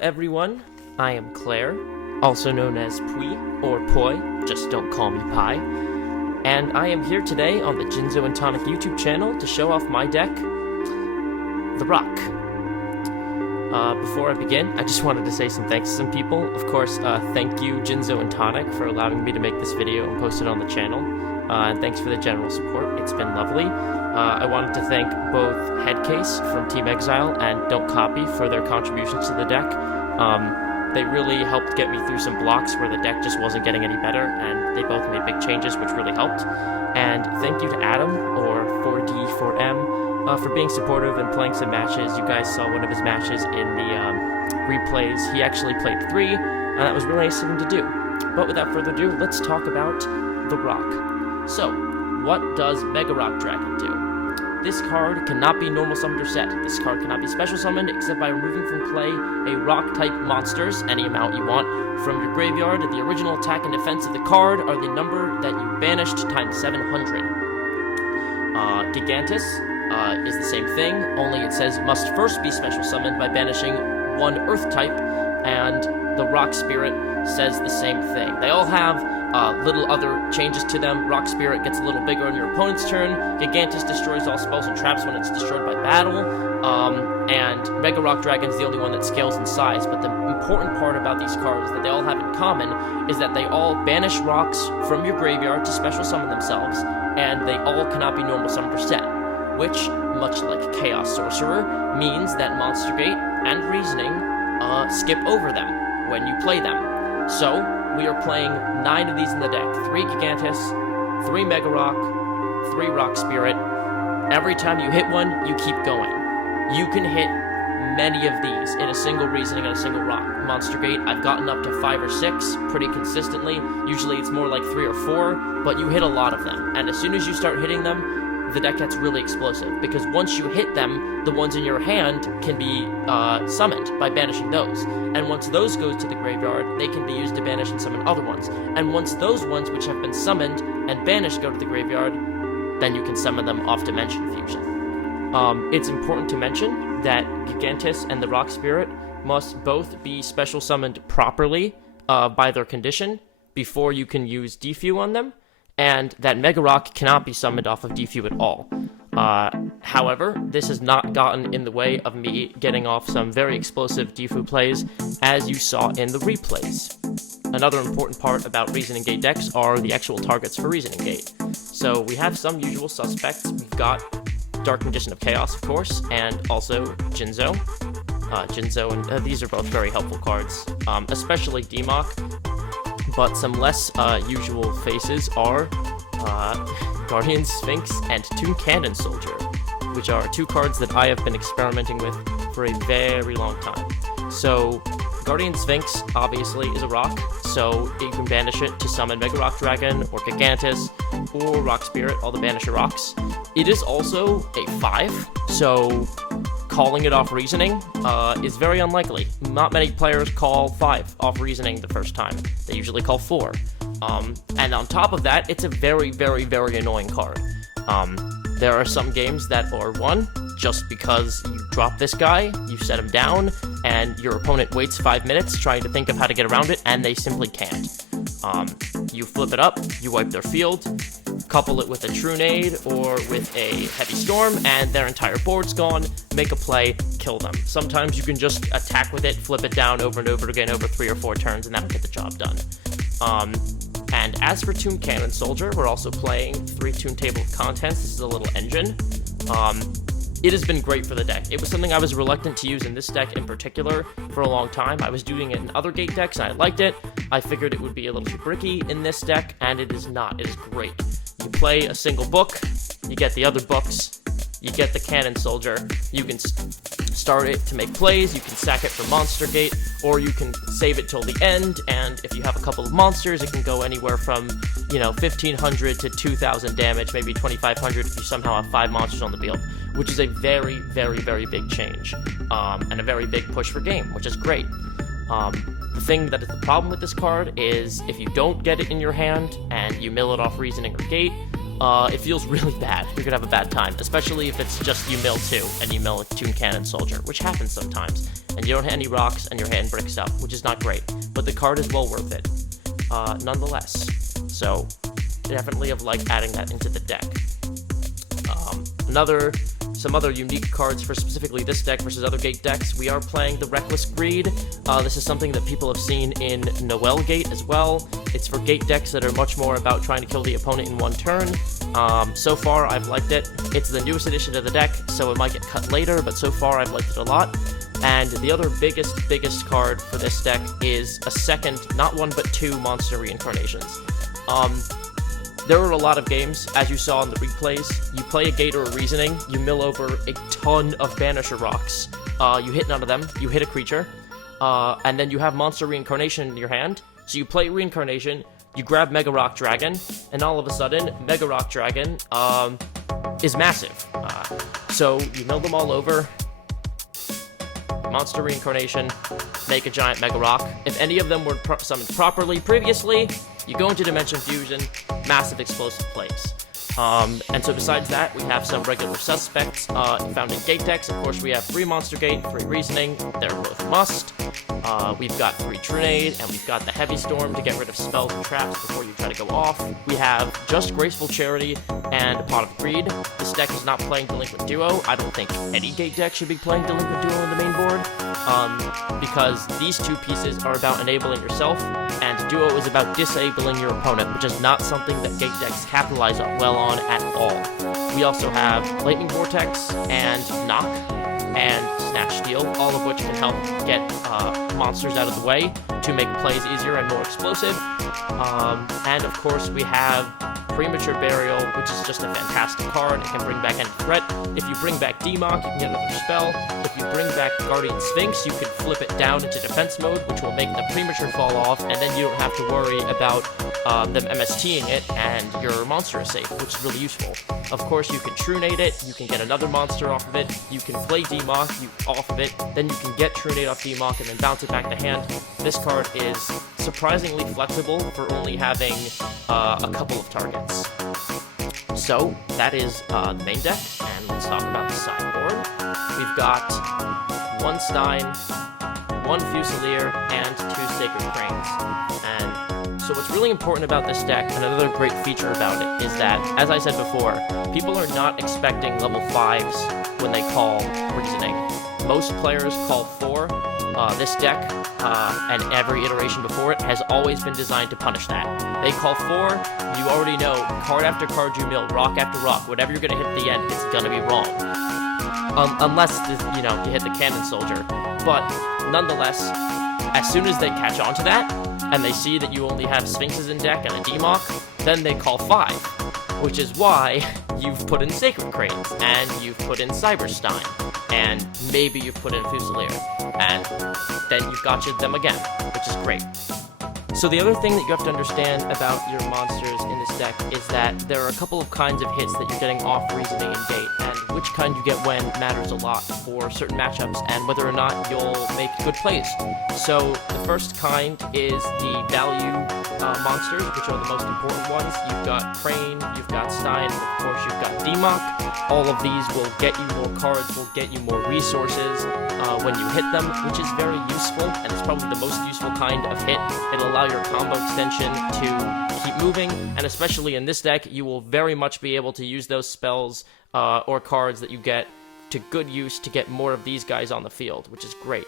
everyone, I am Claire, also known as PUY or PUY, just don't call me Pi, and I am here today on the Jinzo&Tonic YouTube channel to show off my deck, the Rock. Before I begin, I just wanted to say some thanks to some people. Of course, thank you Jinzo&Tonic for allowing me to make this video and post it on the channel, and thanks for the general support, it's been lovely. I wanted to thank both Headcase from Team Exile and Don't Copy for their contributions to the deck. They really helped get me through some blocks where the deck just wasn't getting any better, and they both made big changes, which really helped. And thank you to Adam, or 4D4M, for being supportive and playing some matches. You guys saw one of his matches in the replays. He actually played 3, and that was really nice of him to do. But without further ado, let's talk about the Rock. So, what does Mega Rock Dragon do? This card cannot be normal summoned or set. This card cannot be special summoned except by removing from play a rock-type monsters, any amount you want, from your graveyard. The original attack and defense of the card are the number that you banished times 700. Gigantus is the same thing, only it says must first be special summoned by banishing one earth type, and the Rock Spirit says the same thing. They all have little other changes to them. Rock Spirit gets a little bigger on your opponent's turn. Gigantus destroys all spells and traps when it's destroyed by battle. And Mega Rock Dragon's the only one that scales in size. But the important part about these cards that they all have in common is that they all banish rocks from your graveyard to special summon themselves, and they all cannot be normal summoned or set, which, much like Chaos Sorcerer, means that Monster Gate and Reasoning skip over them when you play them. So, we are playing 9 of these in the deck. 3 Gigantus, 3 Mega Rock, 3 Rock Spirit. Every time you hit one, you keep going. You can hit many of these in a single Reasoning and a single Rock. Monster Gate, I've gotten up to 5 or 6 pretty consistently. Usually it's more like 3 or 4, but you hit a lot of them. And as soon as you start hitting them, the deck gets really explosive, because once you hit them, the ones in your hand can be summoned by banishing those. And once those go to the graveyard, they can be used to banish and summon other ones. And once those ones which have been summoned and banished go to the graveyard, then you can summon them off Dimension Fusion. It's important to mention that Gigantus and the Rock Spirit must both be special summoned properly by their condition before you can use Defu on them, and that Mega Rock cannot be summoned off of Defu at all. However, this has not gotten in the way of me getting off some very explosive Defu plays, as you saw in the replays. Another important part about Reasoning Gate decks are the actual targets for Reasoning Gate. So we have some usual suspects. We've got Dark Magician of Chaos, of course, and also Jinzo. And these are both very helpful cards, especially Demok. But some less usual faces are Guardian Sphinx and Toon Cannon Soldier, which are 2 cards that I have been experimenting with for a very long time. So, Guardian Sphinx obviously is a rock, so you can banish it to summon Mega Rock Dragon, or Gigantus, or Rock Spirit, all the banisher rocks. It is also a 5, so calling it off Reasoning is very unlikely. Not many players call 5 off Reasoning the first time. They usually call 4. And on top of that, it's a very, very, very annoying card. There are some games that are won just because you drop this guy, you set him down, and your opponent waits 5 minutes trying to think of how to get around it, and they simply can't. You flip it up, you wipe their field, couple it with a True Nade or with a Heavy Storm, and their entire board's gone. Make a play, kill them. Sometimes you can just attack with it, flip it down over and over again over 3 or 4 turns, and that'll get the job done. And as for Toon Cannon Soldier, we're also playing 3 Toon Table of Contents. This is a little engine. It has been great for the deck. It was something I was reluctant to use in this deck in particular for a long time. I was doing it in other Gate decks, and I liked it. I figured it would be a little too bricky in this deck, and it is not. It is great. You play a single book, you get the other books, you get the Cannon Soldier, you can start it to make plays, you can sack it for Monster Gate, or you can save it till the end, and if you have a couple of monsters, it can go anywhere from, 1,500 to 2,000 damage, maybe 2,500 if you somehow have 5 monsters on the field, which is a very, very, very big change, and a very big push for game, which is great. The thing that is the problem with this card is if you don't get it in your hand and you mill it off Reasoning or Gate, it feels really bad. You're gonna have a bad time, especially if it's just you mill 2 and you mill a Toon Cannon Soldier, which happens sometimes. and you don't hit any rocks, and your hand breaks up, which is not great. But the card is well worth it, nonetheless. So, definitely have liked adding that into the deck. Some other unique cards for specifically this deck versus other Gate decks. We are playing the Reckless Greed. This is something that people have seen in Noel Gate as well. It's for Gate decks that are much more about trying to kill the opponent in one turn. So far, I've liked it. It's the newest addition to the deck, so it might get cut later, but so far I've liked it a lot. And the other biggest card for this deck is a second, not one but two monster reincarnations. There are a lot of games, as you saw in the replays. You play a Gate or a Reasoning, you mill over a ton of Banisher rocks. You hit none of them, you hit a creature, and then you have Monster Reincarnation in your hand. So you play Reincarnation, you grab Mega Rock Dragon, and all of a sudden, Mega Rock Dragon is massive. So you mill them all over, Monster Reincarnation, make a giant Mega Rock. If any of them were summoned properly previously, you go into Dimension Fusion, massive explosive plays. And so besides that, we have some regular suspects found in Gate decks. Of course, we have 3 Monster Gate, 3 Reasoning, they're both must. We've got 3 Trinade, and we've got the Heavy Storm to get rid of spells and traps before you try to go off. We have just Graceful Charity and a Pot of Greed. This deck is not playing Delinquent Duo. I don't think any Gate deck should be playing Delinquent Duo in the main board, because these two pieces are about enabling yourself, and Duo is about disabling your opponent, which is not something that Gate decks capitalize well on at all. We also have Lightning Vortex and Knock and Snatch Steal, all of which can help get monsters out of the way to make plays easier and more explosive. And of course we have Premature Burial, which is just a fantastic card. It can bring back any threat. If you bring back Demok, you can get another spell. If you bring back Guardian Sphinx, you can flip it down into defense mode, which will make the Premature fall off, and then you don't have to worry about them MSTing it, and your monster is safe, which is really useful. Of course, you can Trunade it, you can get another monster off of it, you can play Demok off of it, then you can get Trunade off Demok and then bounce it back to hand. This card is surprisingly flexible for only having a couple of targets. So, that is the main deck, and let's talk about the sideboard. We've got 1 Stein, 1 Fusilier, and 2 Sacred Cranes. And so what's really important about this deck, and another great feature about it, is that, as I said before, people are not expecting level 5s when they call Reasoning. Most players call 4. This deck, and every iteration before it, has always been designed to punish that. They call 4, you already know, card after card you mill, rock after rock, whatever you're going to hit at the end, it's going to be wrong. Unless, you hit the Cannon Soldier. But, nonetheless, as soon as they catch on to that, and they see that you only have Sphinxes in deck and a Demok, then they call 5. Which is why you've put in Sacred Cranes, and you've put in Cyberstein, and maybe you've put in Fusilier, and then you've got them again, which is great. So the other thing that you have to understand about your monsters in this deck is that there are a couple of kinds of hits that you're getting off Reasoning and Gate, and which kind you get when matters a lot for certain matchups, and whether or not you'll make good plays. So the first kind is the value monsters, which are the most important ones. You've got Crane, you've got Stein, and of course you've got Demok. All of these will get you more cards, will get you more resources when you hit them, which is very useful, and it's probably the most useful kind of hit. It'll allow your combo extension to keep moving, and especially in this deck, you will very much be able to use those spells or cards that you get to good use to get more of these guys on the field, which is great.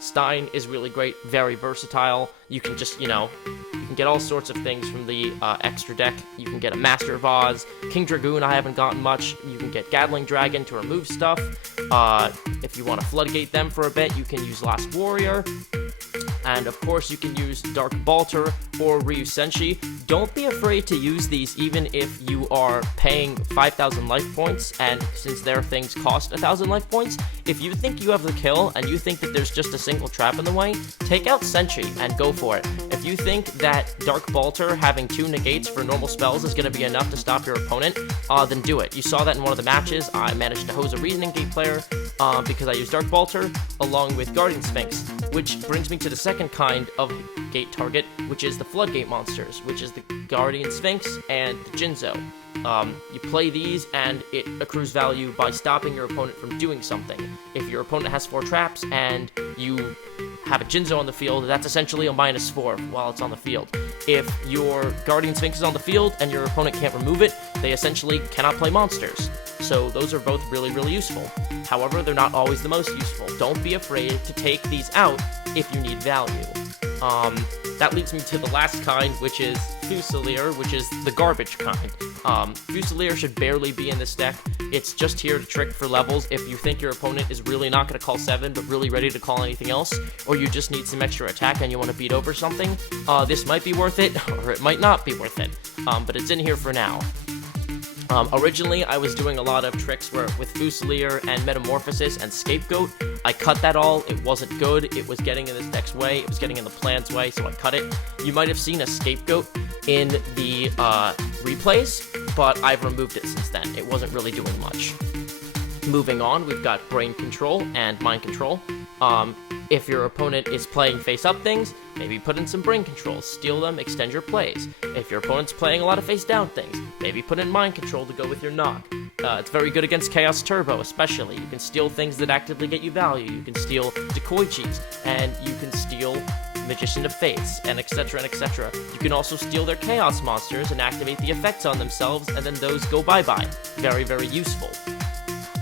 Stein is really great, very versatile. You can just, you can get all sorts of things from the extra deck. You can get a Master of Oz. King Dragoon I haven't gotten much. You can get Gatling Dragon to remove stuff. If you want to floodgate them for a bit, you can use Last Warrior. And of course you can use Dark Balter or Ryu Senshi. Don't be afraid to use these even if you are paying 5,000 life points, and since their things cost 1,000 life points, if you think you have the kill and you think that there's just a single trap in the way, take out Senshi and go for it. If you think that Dark Balter having 2 negates for normal spells is going to be enough to stop your opponent, then do it. You saw that in one of the matches. I managed to hose a Reasoning Gate player because I used Dark Balter along with Guardian Sphinx, which brings me to the second kind of Gate target, which is the Floodgate monsters, which is the Guardian Sphinx and the Jinzo. You play these, and it accrues value by stopping your opponent from doing something. If your opponent has 4 traps, and you have a Jinzo on the field, that's essentially a -4 while it's on the field. If your Guardian Sphinx is on the field, and your opponent can't remove it, they essentially cannot play monsters. So those are both really, really useful. However, they're not always the most useful. Don't be afraid to take these out if you need value. That leads me to the last kind, which is Fusilier, which is the garbage kind. Fusilier should barely be in this deck. It's just here to trick for levels if you think your opponent is really not going to call 7, but really ready to call anything else, or you just need some extra attack and you want to beat over something. This might be worth it, or it might not be worth it, but it's in here for now. Originally, I was doing a lot of tricks with Fusilier and Metamorphosis and Scapegoat. I cut that all. It wasn't good. It was getting in this deck's way. It was getting in the plan's way, so I cut it. You might have seen a Scapegoat in the replays, but I've removed it since then. It wasn't really doing much. Moving on, we've got Brain Control and Mind Control. If your opponent is playing face-up things, maybe put in some Brain Control, steal them, extend your plays. If your opponent's playing a lot of face-down things, maybe put in Mind Control to go with your knock. It's very good against Chaos Turbo, especially. You can steal things that actively get you value. You can steal Decoy Cheese, and you can steal Magician of Fates, and etc, and etc. You can also steal their Chaos monsters and activate the effects on themselves, and then those go bye-bye. Very, very useful.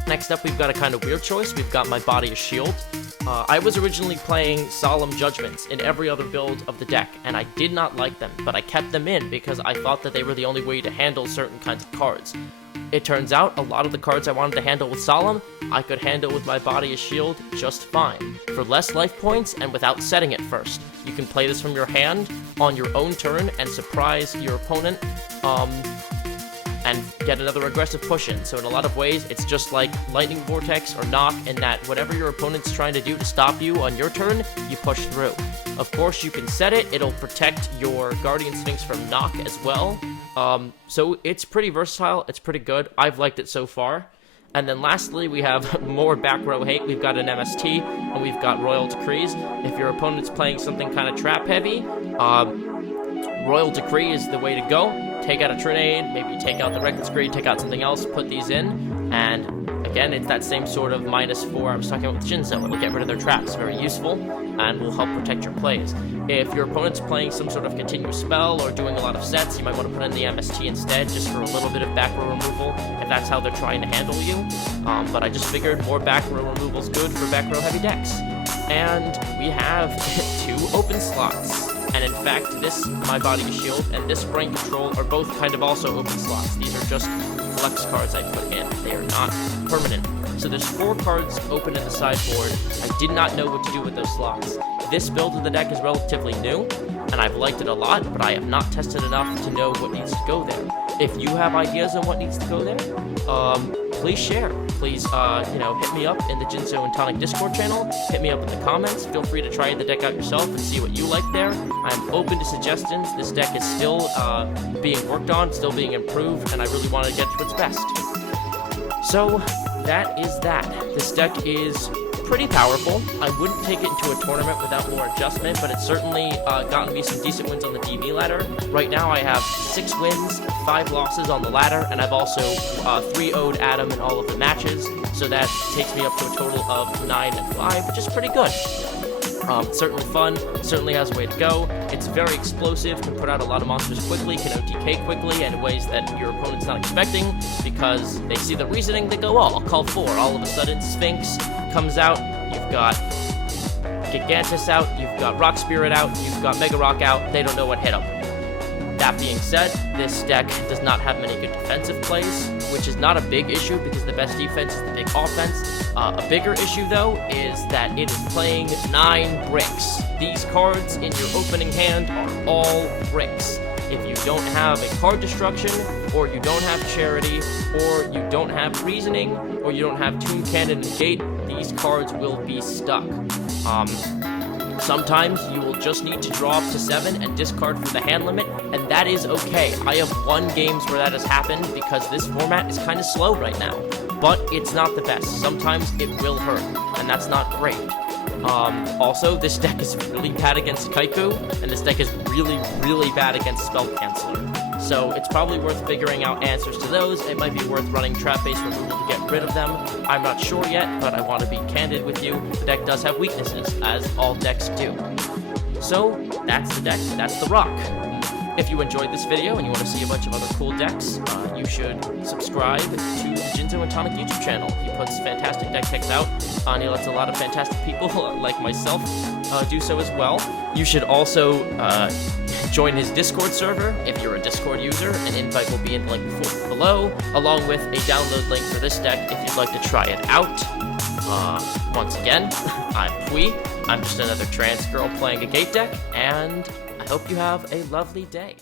Next up, we've got a kind of weird choice. We've got My Body as Shield. I was originally playing Solemn Judgments in every other build of the deck, and I did not like them, but I kept them in because I thought that they were the only way to handle certain kinds of cards. It turns out a lot of the cards I wanted to handle with Solemn, I could handle with My Body as Shield just fine, for less life points and without setting it first. You can play this from your hand on your own turn and surprise your opponent, and get another aggressive push-in. So in a lot of ways, it's just like Lightning Vortex or Knock, in that whatever your opponent's trying to do to stop you on your turn, you push through. Of course, you can set it. It'll protect your Guardian Sphinx from Knock as well. So it's pretty versatile. It's pretty good. I've liked it so far. And then lastly, we have more back row hate. We've got an MST, and we've got Royal Decrees. If your opponent's playing something kind of trap-heavy, Royal Decree is the way to go. Take out a Trinade, maybe take out the Reckless Greed, take out something else, put these in, and again, it's that same sort of -4 I was talking about with Jinzo. It'll get rid of their traps, very useful, and will help protect your plays. If your opponent's playing some sort of continuous spell or doing a lot of sets, you might want to put in the MST instead, just for a little bit of back row removal, if that's how they're trying to handle you. But I just figured more back row removal's good for back row heavy decks. And we have 2 open slots. And in fact, this My Body as Shield and this Brain Control are both kind of also open slots. These are just flex cards I put in. They are not permanent. So there's 4 cards open in the sideboard. I did not know what to do with those slots. This build of the deck is relatively new, and I've liked it a lot, but I have not tested enough to know what needs to go there. If you have ideas on what needs to go there, please share. Please, hit me up in the Jinzo&Tonic Discord channel. Hit me up in the comments. Feel free to try the deck out yourself and see what you like there. I'm open to suggestions. This deck is still being worked on, still being improved, and I really want to get to its best. So, that is that. This deck is pretty powerful. I wouldn't take it into a tournament without more adjustment, but it's certainly gotten me some decent wins on the DV ladder. Right now I have 6 wins, 5 losses on the ladder, and I've also 3-0'd Adam in all of the matches, so that takes me up to a total of 9 and 5, which is pretty good. Certainly fun, certainly has a way to go. It's very explosive, can put out a lot of monsters quickly, can OTK quickly, and in ways that your opponent's not expecting, because they see the reasoning, they go, oh, I'll call 4. All of a sudden, Sphinx comes out, you've got Gigantus out, you've got Rock Spirit out, you've got Mega Rock out, they don't know what hit them. That being said, this deck does not have many good defensive plays, which is not a big issue because the best defense is the big offense. A bigger issue, though, is that it is playing 9 bricks. These cards in your opening hand are all bricks. If you don't have a card destruction, or you don't have charity, or you don't have reasoning, or you don't have Tomb Cannon and Gate, these cards will be stuck. Sometimes you will just need to draw up to 7 and discard for the hand limit, and that is okay. I have won games where that has happened because this format is kind of slow right now. But it's not the best. Sometimes it will hurt, and that's not great. Also, this deck is really bad against Kaiku, and this deck is really, really bad against Spell Canceller. So it's probably worth figuring out answers to those. It might be worth running trap-based removal to get rid of them. I'm not sure yet, but I want to be candid with you. The deck does have weaknesses, as all decks do. So that's the deck, that's the rock. If you enjoyed this video and you want to see a bunch of other cool decks, you should subscribe to the Jinzo&Tonic YouTube channel. He puts fantastic deck picks out, and he lets a lot of fantastic people, like myself, do so as well. You should also join his Discord server if you're a Discord user. An invite will be in the link below, along with a download link for this deck if you'd like to try it out. Once again, I'm PUY. I'm just another trans girl playing a gate deck, and I hope you have a lovely day.